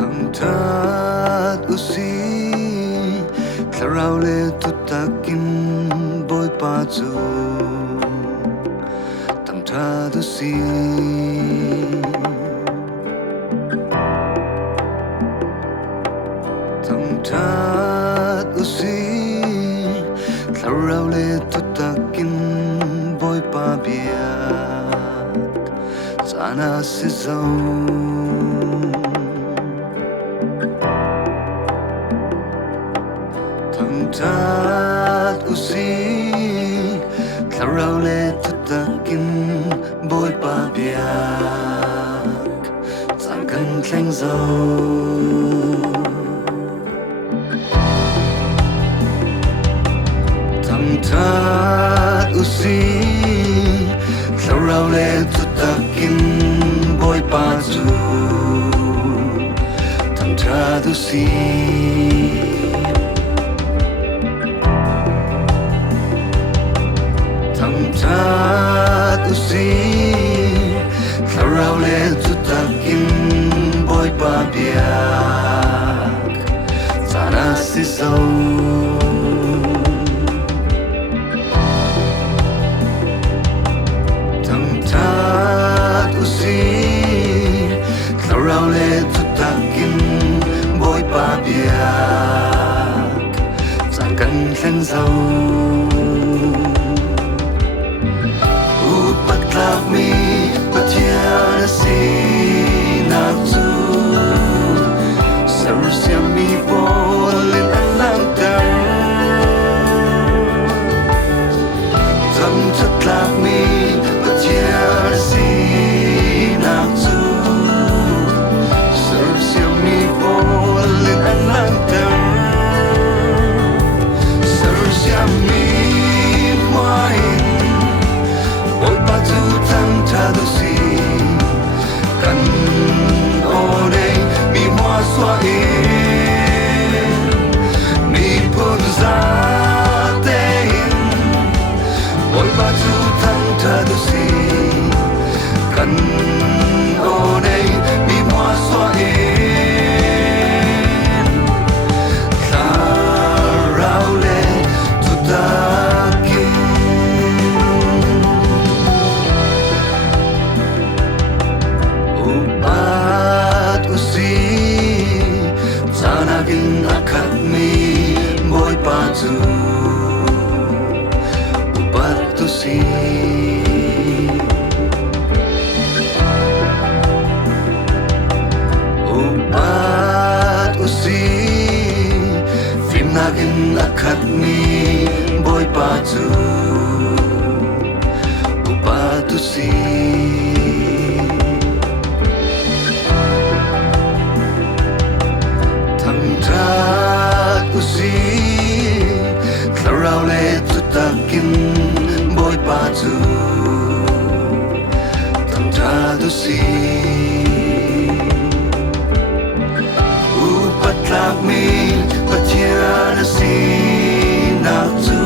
Thangthat usi THLARAU le thutakin BAWIPA chu Thangthat usi Thangthat usi THLARAU le thutakin BAWIPA biak caana si zo Thangthat usi THLARAU le thutakin BAWIPA biak caan kan Thleng zo Thangthat usi THLARAU le thutakin BAWIPA chu Thangthat usi Thangthat usi THLARAU le thutakin BAWIPA biak caana si zo Thangthat usi THLARAU le thutakin BAWIPA biak caan kan Thleng zo Upatlak mi patiana si naktu Sarusya mi bolin alang dar Thangthat mi patiana si naktu Sarusya mi bolin alang dar Sarusya mi main BAWIPA chu Thangthat usi kan ode mi hoa xóa in mi phun ra tên BAWIPA chu Thangthat usi kan ode mi hoa xóa in THLARAU le thutakin Upat usi Tsanagin akhat mi BAWIPA chu Upat usi Upat usi Finagin akhat mi BAWIPA chu Upat usi Thangthat usi THLARAU le thutakin BAWIPA chu Thangthat usi Upatlak mi patiana si naktu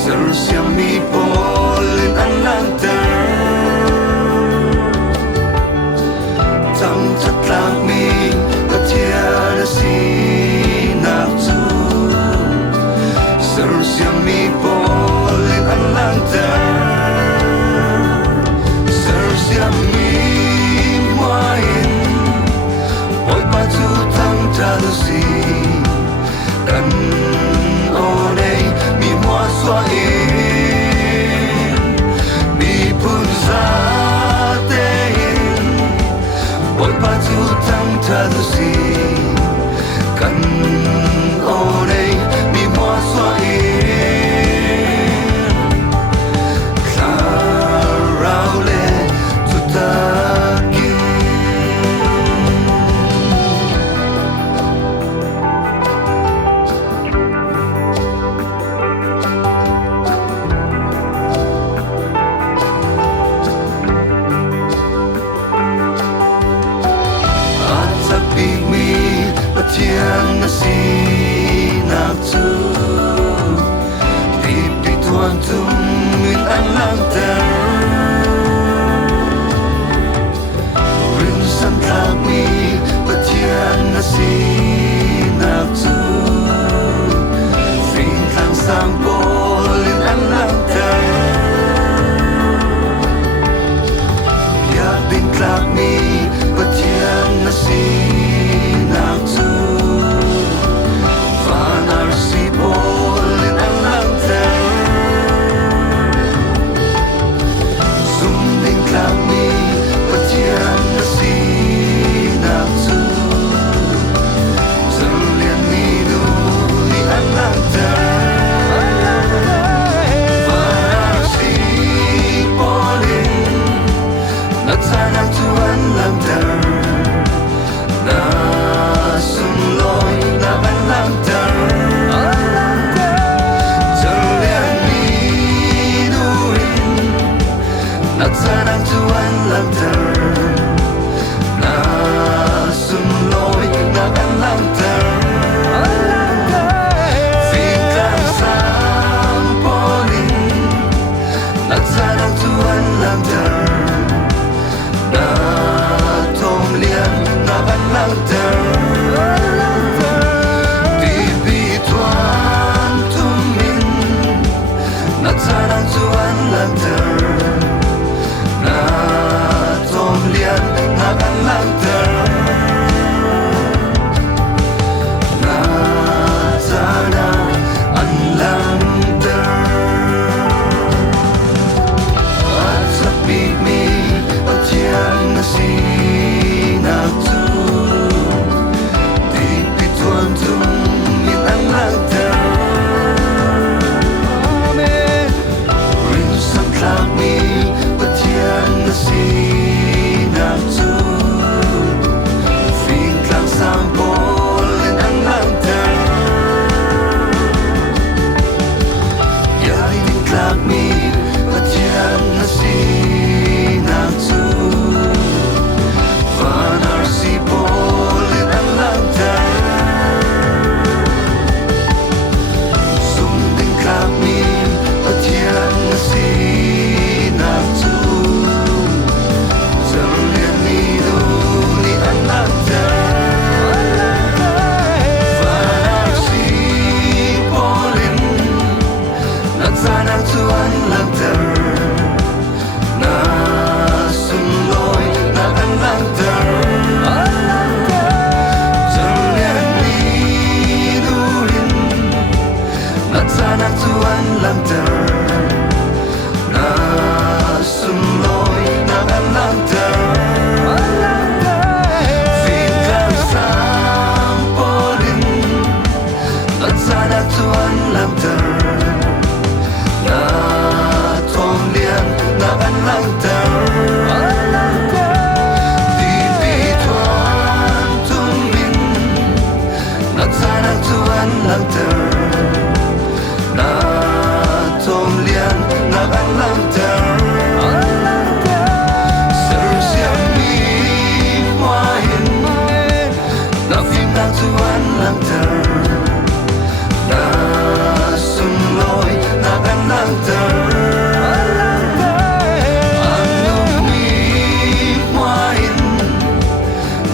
Sarusya mi bolin alang dar Thangthat mi patiana si naktu Sarusya mi bolin alang dar Sarusya mi main BAWIPA chu Thangthat usi kan ode mi hoa xóa in mi phun ra tên BAWIPA chu Thangthat usi kan ode mi hoa xóa in THLARAU le thutakin Patiana si naktu Pipi tuan tumin alang dar Rinsan tak mi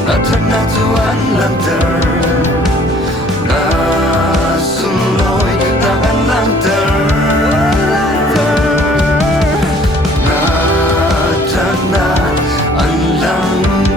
na thật na tu an lang ter na sum loi na an lang ter na thật na an lang